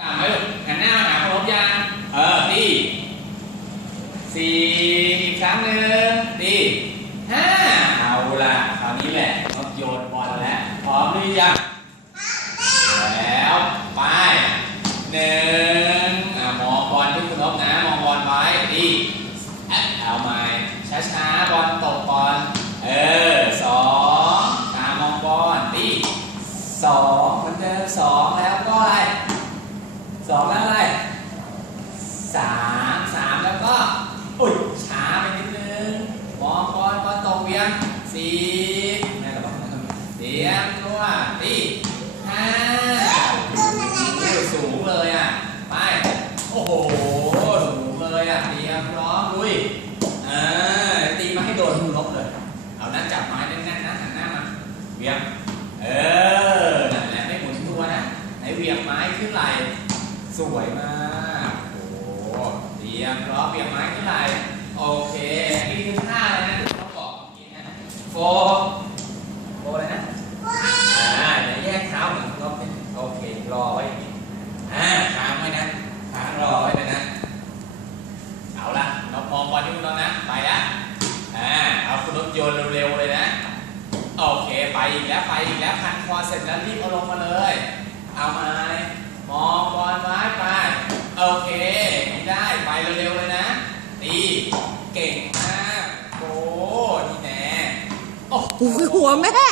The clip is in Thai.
ตามไว้ลูหันหน้าหาพร้อมยังเออดีสี่อีกครั้งหนึ่งดีห้าเอาละคราวนี้แหละนกโยนบอลแล้วพร้อมหรือยังแล้วไปหนึ่งอะมองบอลที่คุณนกนะมองบอลไว้ดีแอะเอาใหม่ช้าๆบอลตกบอลเออสองตามมองบอลดีสองเหมือนเดิมสองแล้ว สองแล้วอะไรสามสามแล้วก็อุ้ยช้าไปนิดนึงมองบอลบอลตกเวียงสี่แม่ก็บอกนะเตรียมตัวตีห้าสูงเลยอะไปโอ้โหสูงเลยอะเตรียมพร้อมลุยเออตีมาให้โดนลบเลยเอานั้นจับไม้แน่นๆนะหันหน้ามาเวียงเออนั่นแหละไม่หมุนตัวนะไหนเวียงไม้ขึ้นไหล่ สวยมาก โอ้โหเตรียมพร้อเตรียมไม้ขึ้นไหล่โอเคนี่คือท่าอะไรนะที่เขาบอกเมื่อกี้นะโฟโฟอะไรนะ อ่าเดี๋ยวแยกเท้าเหมือนรอบเป็นโอเค รอไว้อย่างนี้ อ่าค้างไว้นะค้างรอไว้เลยนะ เอาละเรามองบอลที่คุณน้องนะ ไปละอ่า เอาคุณรถโยนเร็วๆเลยนะ โอเค ไปอีกแล้ว ไปอีกแล้วพันคอเสร็จแล้วรีบเอาลงมาเลย เอามามองบอลไว้ไป โอเคไม่ได้ ไปเร็วๆเลยนะดีเก่งมาก โอ้ นี่แน่โอ้โหหัวแม่